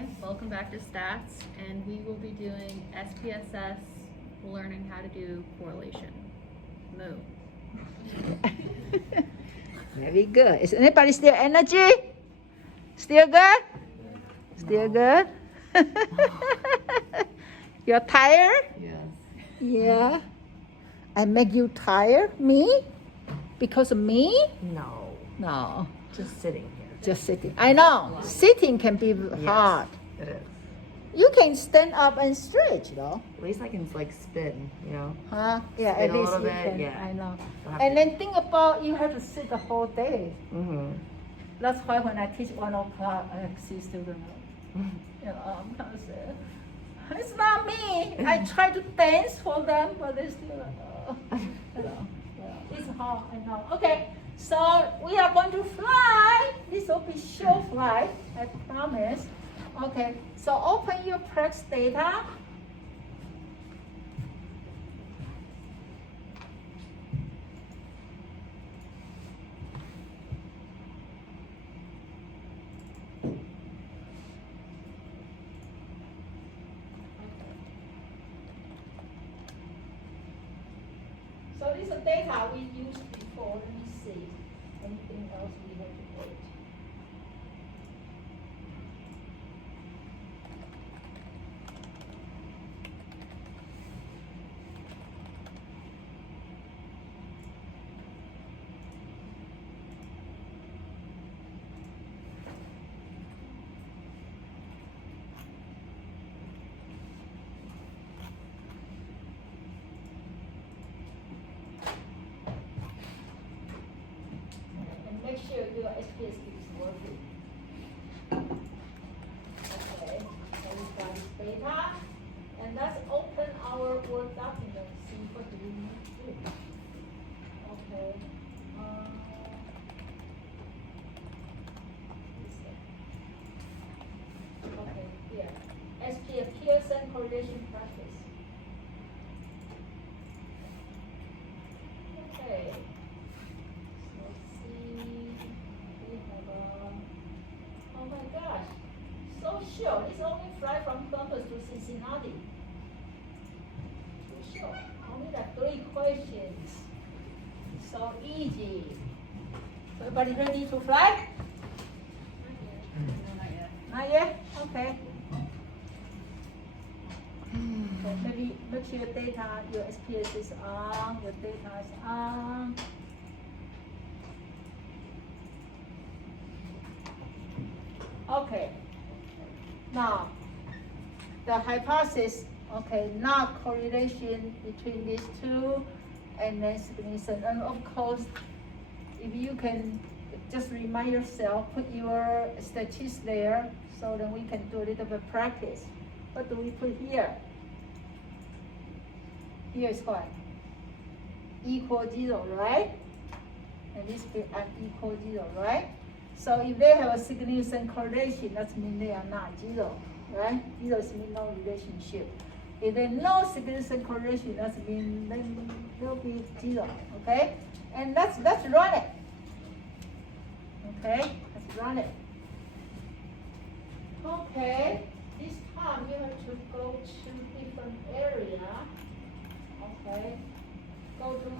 Hi, welcome back to Stats, and we will be doing SPSS, learning how to do correlation. Moo. Very good. Is anybody still energy? Still good? Still good? You're tired? Yes. Yeah. I make you tired? Me? Because of me? No. No. Just sitting here. Just sitting. I know. Sitting can be hard. It is. You can stand up and stretch though. At least I can like spin, you know. Huh? Yeah, Spin at a least little you bit, can. yeah. I know. I'll have And to- then think about you have to sit the whole day. Mhm. That's why when I teach 1 o'clock, I see students. You know, I'm kind of sad. It's not me. I try to dance for them, but they still, you know, yeah, it's hard. I know. Okay, so we are going to fly. This will be show flight, I promise. Okay, so open your practice data. So this is data we used before. Let me see. Anything else we have to wait? And make sure your SPSS is working. Okay, so we got this data. And let's open our Word document, see what do we need to do. Okay. Okay, here. SPSS Pearson correlation practice. Okay. So let's see. We have oh my gosh. So short. It's only fly from Columbus to Cincinnati. Too short. Only like 3 questions. So easy. So everybody ready to fly? Not yet? Okay. So maybe make sure your data, your SPS is on, your data is on. Okay. Now, the hypothesis, okay, not correlation between these two, and then significance. And of course, if you can just remind yourself, put your statistics there, so then we can do a little bit of practice. What do we put here? Here is what? Equal 0, right? And this be unequal 0, right? So if they have a significant correlation, that means they are not 0, right? 0 is mean no relationship. If they no significant correlation, that means they'll be 0, okay? And let's run it. Okay, let's run it. Okay, this time you have to go to different area. Okay, go to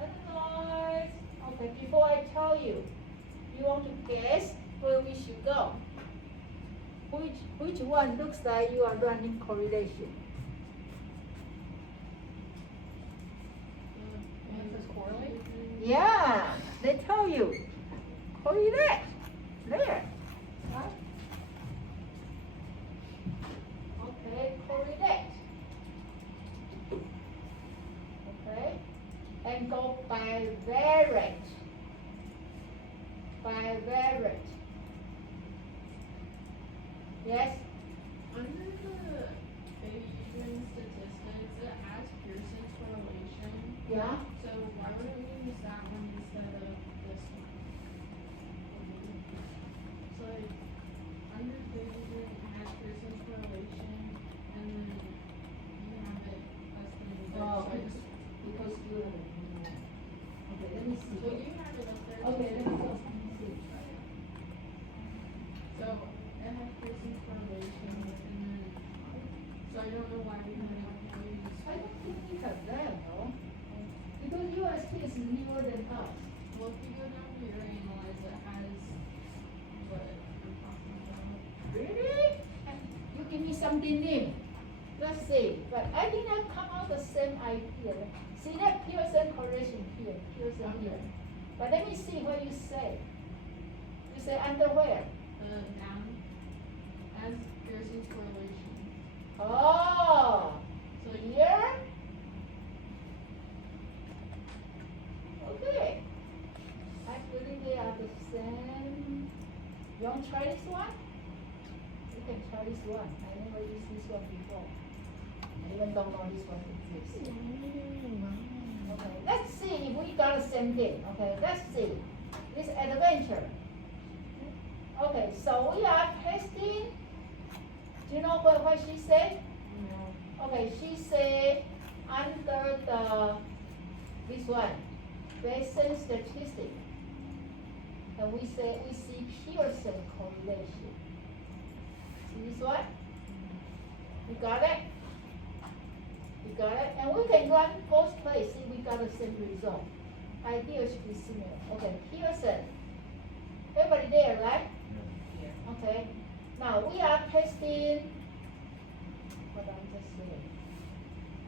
analyze. Okay, before I tell you, you want to guess where we should go. Which one looks like you are running correlation? Answers correlate? Yeah, they tell you. Correlate. There. Right? Okay, correlate. Okay, and go by variant. By variant. Yes? Under the Bayesian statistics, it has Pearson's correlation. Yeah? So why wouldn't we use that one instead of this one? So like, under Bayesian, it has Pearson's correlation, and then you have it estimated. Oh, So I just, because you okay, let me see. so you have it up there. Okay, too. let me see. So it has Pearson's correlation. don't know why we haven't used. I don't think we have that, no? Because USP is newer than us. Well, if you go down to your analyze, it has what we're talking about. Really? And you give me something new. Let's see. But I think that come out the same idea. See that Pearson correlation here, Pearson here. But let me see what you say. You say underwear. Noun as Pearson's correlation. Oh, So here. Okay. Actually, they are the same. You want to try this one? You can try this one. I never used this one before. I even don't know this one exists. Okay, let's see if we got the same thing. Okay, let's see. This adventure. Okay, so we are testing. Do you know what she said? No. Okay, she said under the this one, Bayesian statistic, and we see Pearson correlation. See this one? You got it? You got it? And we can run both places if we got the same result. Idea should be similar. Okay, Pearson. Everybody there, right? Okay. Now we are testing what I'm just saying.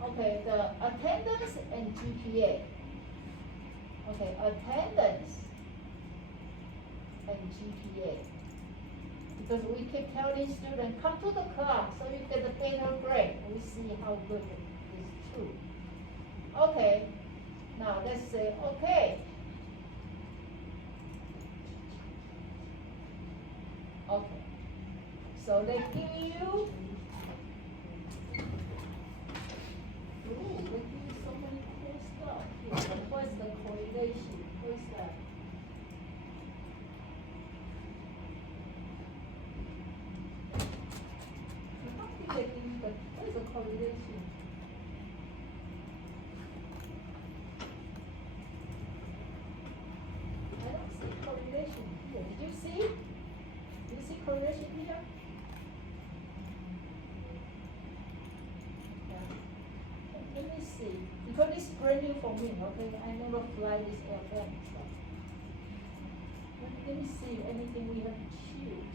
Okay, the attendance and GPA. Okay, attendance and GPA. Because we keep telling students, come to the class so you get a better grade. We see how good it is true. Okay, now let's say, okay. Okay, so they give you, ooh, they give you so many cool stuff here. What's the correlation? What's that? How did they give you the, what is the correlation? I don't see correlation here. Did you see? Do you see correlation here? Yeah. Let me see. Because it's brand new for me, okay? I never fly this airplane, so. Let me see if anything we have to choose.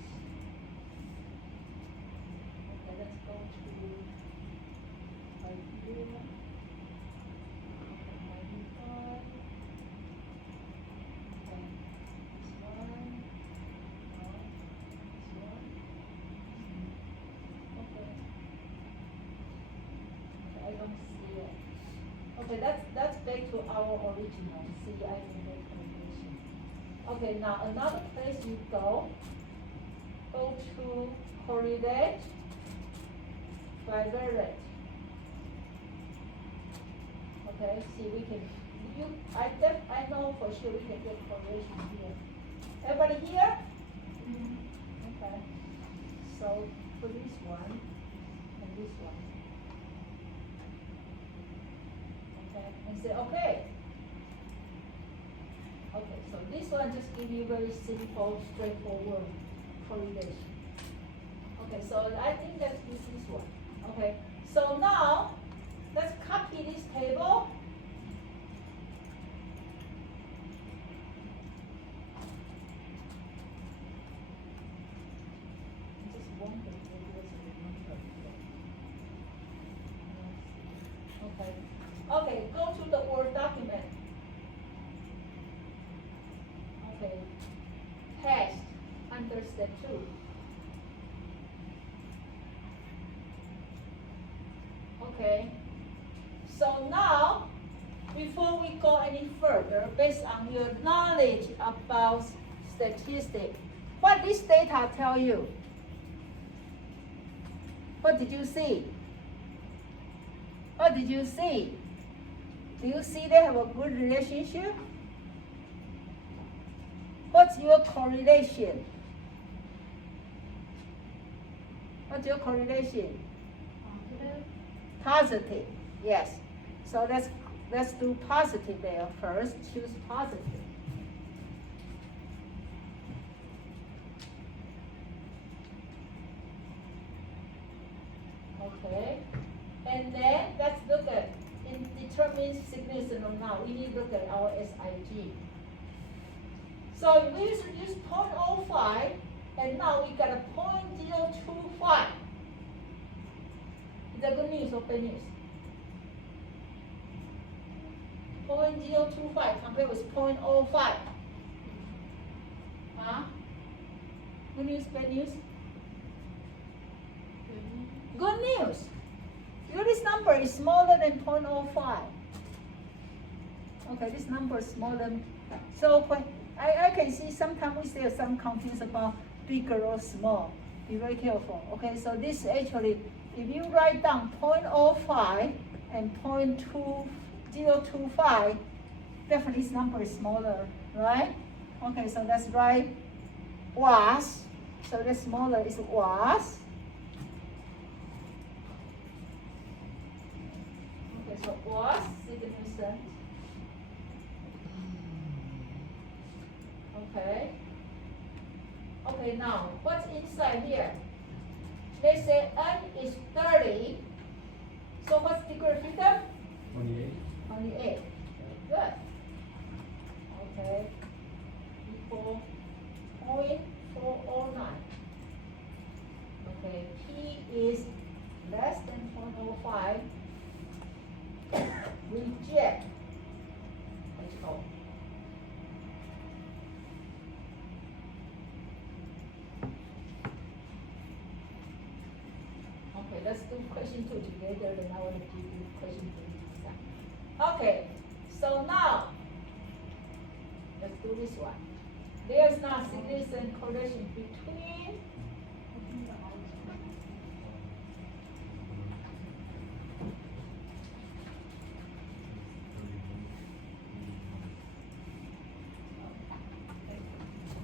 Okay, let's go to idea. Okay, 95. Okay, this one. Okay. Okay, I don't see it. Okay, that's back to our original CI recommendation. Okay, now another place you go to correlate bivariate. Okay, see we can, I know for sure we can get correlation here. Everybody here? Okay, so for this one and this one. Okay, and say, okay. Okay, so this one just give you very simple, straightforward correlation. Okay, so I think let's use this one. Okay, so now let's copy this table. Just one thing, maybe there's a number. Okay. Okay, go to the Word document. Okay. Test under step 2. Okay. So now, before we go any further, based on your knowledge about statistics, what this data tell you? What did you see? What did you see? Do you see they have a good relationship? What's your correlation? What's your correlation? Positive, yes. So let's do positive there first. Choose positive. Okay, and then let's look at in determine significance or not. We need to look at our SIG. So we used to use 0.05, and now we got a 0.025. Is that good news or bad news? 0.025 compared with 0.05. Huh? Good news, bad news? Good news. Because this number is smaller than 0.05. Okay, this number is smaller than, so when I can see sometimes we still some confused about bigger or small. Be very careful. Okay, so this actually, if you write down 0.05 and 0.2025, definitely this number is smaller, right? Okay, so let's write was. So the smaller is was. Okay, so was significant. Okay. Okay, now what's inside here? Let's say n is 30. So what's degree of freedom? 28. 28. Good. Okay. Equal 0.409. Okay, P is less than 0.05. Reject. Let's go. Okay, let's do question 2 together, then I will give you question 3. Okay, so now let's do this one. There is not significant correlation between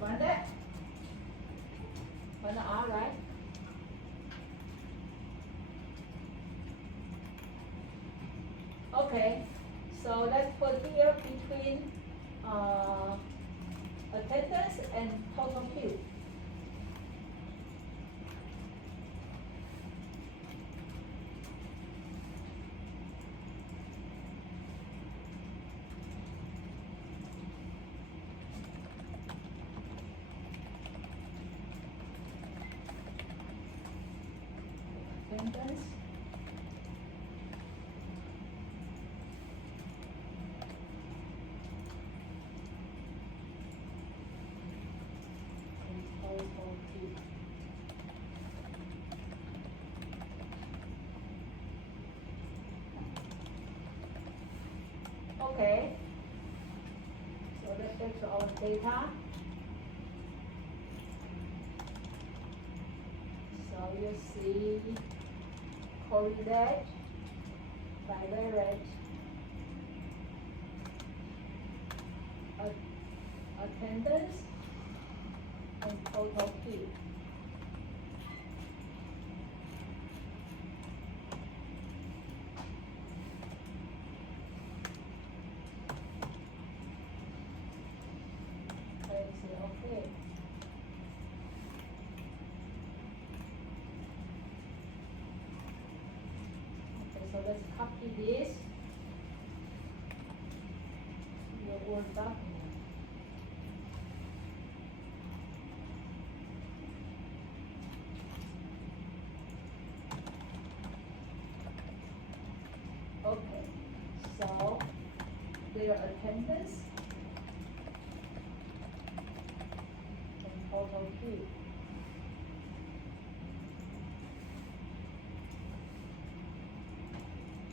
find that? Find the R, right? Okay, so let's put here between attendance and total queue. Attendance. Okay, so let's go to our data. So you see correlate, bivariate, attendance, and total queue. Okay. Okay, so let's copy this to your Word document. Okay, so their attendance and total queue.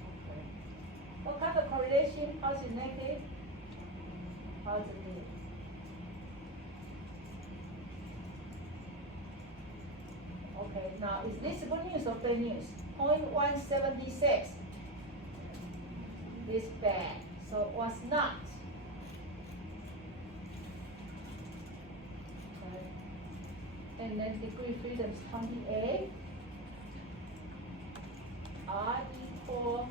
Okay. What kind of correlation? Positive, negative? Positive. Okay, now is this good news or bad news? 0.176. This bad, so it was not. Okay. And then degree freedom is 28. R equal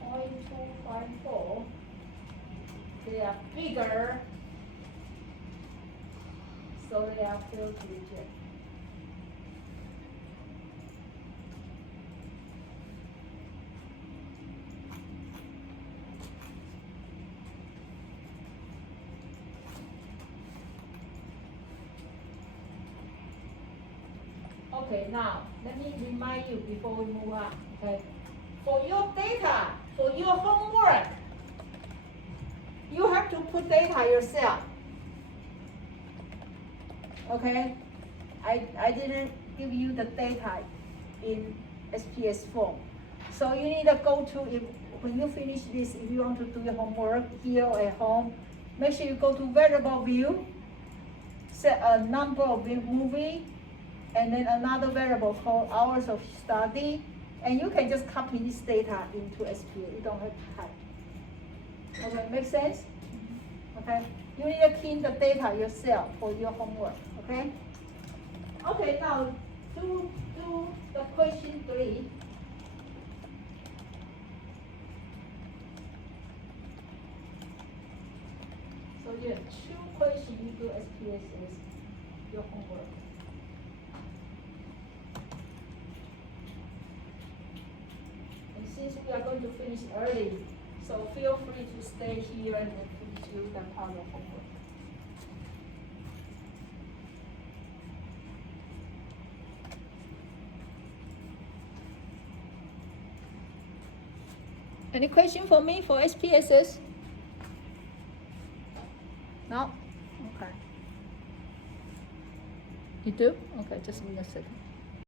0.254. They are bigger, so they are failed to reject. Okay, now, let me remind you before we move on, okay? For your data, for your homework, you have to put data yourself. Okay? I didn't give you the data in SPS form. So you need to go to, when you finish this, if you want to do your homework here or at home, make sure you go to variable view, set a number of movie, and then another variable called hours of study, and you can just copy this data into SPS. You don't have to type. Okay, make sense? Okay, you need to key in the data yourself for your homework. Okay. Okay, now do the question 3. So you have 2 questions you do SPSS, your homework. And since we are going to finish early, so feel free to stay here and finish you the part of homework. Any question for me for SPSS? No? Okay. You do? Okay, just give me a second.